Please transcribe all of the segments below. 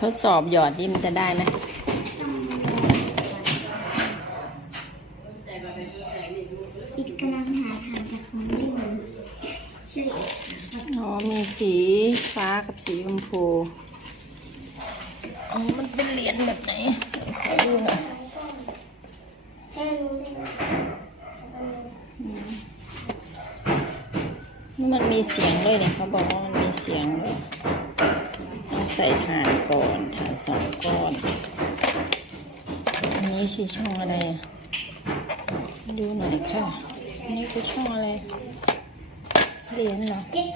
ทดสอบหยอดนี่มันจะได้ไหมจิตกำลังหาทางจากของไม่อยู่ช่วยอ๋อมีสีฟ้ากับสีชมพูอ๋อมันเป็นเหรียญแบบไหนขอดูหน่อยแค่รู้ได้ไหมนี่มันมีเสียงด้วยเนี่ยเขาบอกว่ามันมีเสียงด้วยต้อง ใส่ถ่านก่อนถ่านสองก้อน อันนี้ชื่อช่องอะไรอะดูหน่อยค่ะอันนี้คือช่องอะไรเหรียญเหรอเด็ก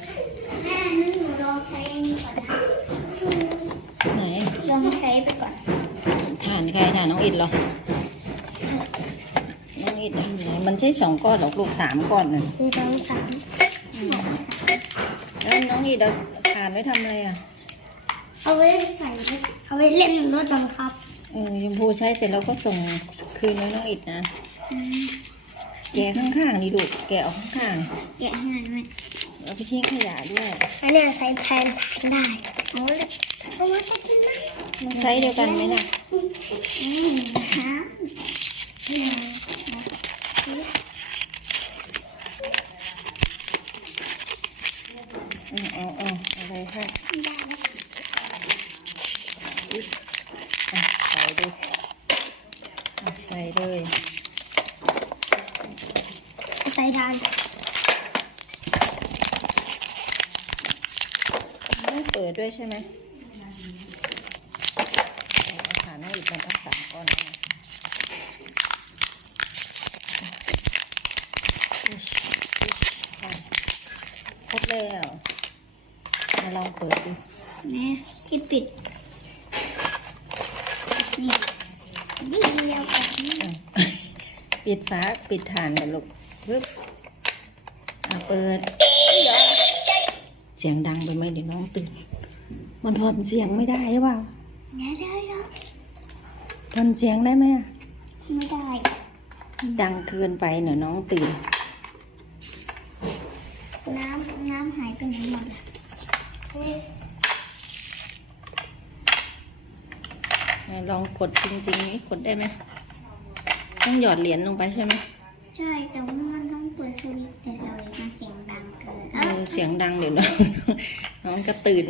แม่นั่นหนูลองใช้อันนี้ก่อนนะไหนลองใช้ไปก่อนถ่านใครถ่านน้องอิดเหรอน้องอิดอันไหนมันใช่สองก้อนหรอกลูกสามก้อนน่ะคือลองสามแล้วน้องอิดเอาถ่านไว้ทำอะไรอะ เอาไว้ใส่เอาไว้เล่นรถบังคับเออชมพูใช้เสร็จแล้วก็ส่งคืนไว้น้องอิดนะอืมแกะข้างๆนี่ลูกแกะออกข้างแกะให้หน่อยไหมๆเอาไปทิ้งขยะด้วยอันเนี้ยใช้แทนถ่านได้เอาเลยเอาไว้ทำที่ไหนไซส์เดียวกันไหมน่ะอืมนะคะอืม อืมเอาเอาเอาไปค่ะ ได้แล้ว อะใส่ดิอะใส่ เลยใส่ได้ต้องเปิดด้วยใช่ไหมเอาถ่านน้องอิดมาตั้งสามก้อนแล้วนะอุ๊ยอุ๊ยอะครบแล้วมาลองเปิดดูแม่ที่ปิด นี่นี่เดียวกันนี่ อะ ปิดฝาปิดฐานกันลูกปึ๊บอะเปิด เสียงดังไปไหมเดี๋ยวน้องตื่น มันทนเสียงไม่ได้หรือเปล่าเดี๋ยวเดี๋ยวเดี๋ยวทนเสียงได้ไหมอะไม่ได้ ดังเกินไปเดี๋ยวน้องตื่น น้ำน้ำหายไปไหนหมดอะไหนลองกดจริงๆนี่กดได้ไหม ต้องหยอดเหรียญลงไปใช่ไหมใช่แต่ว่ามันต้องเปิดสวิตช์แต่สวิตช์มันเสียงดังเกินเออเสียงดังเดี๋ยวน้องน้องก็ตื่น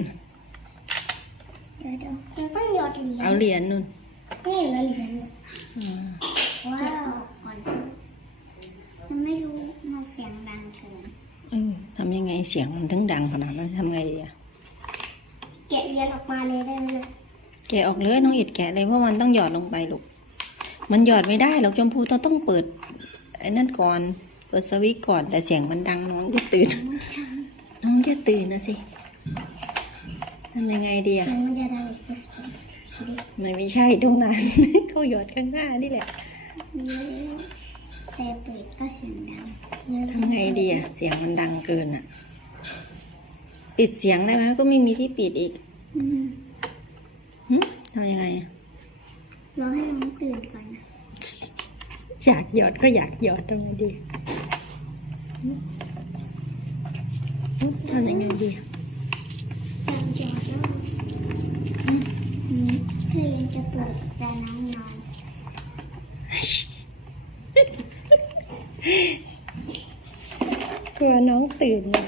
เดี๋ยวเดี๋ยวเดี๋ยวต้องหยอดเหรียญเอาเหรียญนู่นนี่เหลือเหรียญอ่าว้าวก่อนมันไม่รู้มันเสียงดังเกินเออทำยังไงเสียงมันถึงดังขนาดนั้นทำไงดีอะแกะเหรียญออกมาเลยได้ไหมล่ะแกะออกเลยน้องอิดแกะเลยเพราะมันต้องหยอดลงไปลูก มันหยอดไม่ได้หรอกชมพูต้องต้องเปิดไอ้นั่นก่อน เปิดสวิตช์ก่อนแต่เสียงมันดังน้องจะตื่น น้องจะตื่นนะสิทำยังไงดีเสีอะยงมันจะดังอีกไหมไม่ไม่ใช่ตรงนั้นเขาหยอดข้างหน้านี่แหละเยอะแต่เปิดก็เสียงดังทำไงดีอะเสียงมันดังเกินอะปิดเสียงได้ไหมก็ไม่มีที่ปิดอีกอืมหึทำยังไงอะ รอให้น้องตื่นก่อนนะอยากหยอดก็อยากหยอดทำไงดีหึหึทำยังไงดีอะตามจอดแล้วอืมถ้าเรียนจะเปิดแต่น้องนอนกลัวน้องตื่นเลย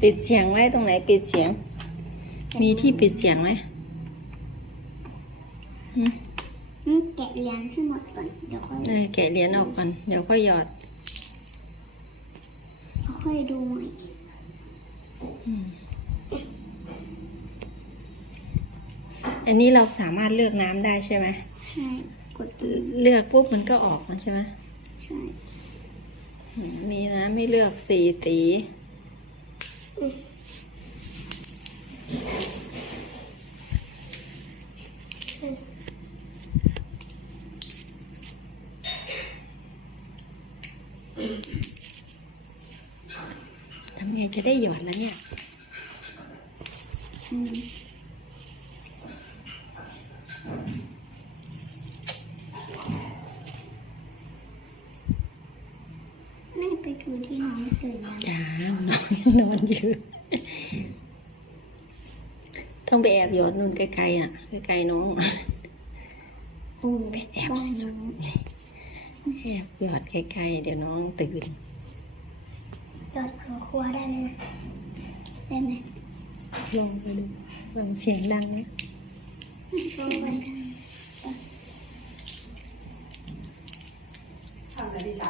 ปิดเสียงไว้ตรงไหนปิดเสียง มีที่ปิดเสียงไหมหึอืมแกะเหรียญให้หมดก่อน เดี๋ยวค่อยเออแกะเหรียญออกก่อน เดี๋ยวค่อยหยอด ค่อยดูใหม่อันนี้เราสามารถเลือกน้ำได้ใช่ไหม ใช่กดดูเลือกปุ๊บมันก็ออกมาใช่ไหมใช่ อืมมีน้ำไม่เลือกสีตี ทำไงจะได้หยอดแล้วเนี่ยอืมแม่ไปดูที่น้องตื่นแล้วจ้าน้องนอนอยู่ ต้องไปแอบหยอดนู่นไกลๆอะไกลๆน้องโอ้บ้านน้องแอบหยอดไกลๆเดี๋ยวน้องตื่นจอดหัวครัวได้เลยนะได้ไหมลงไปดูลองเสียงดังนะก็ไปได้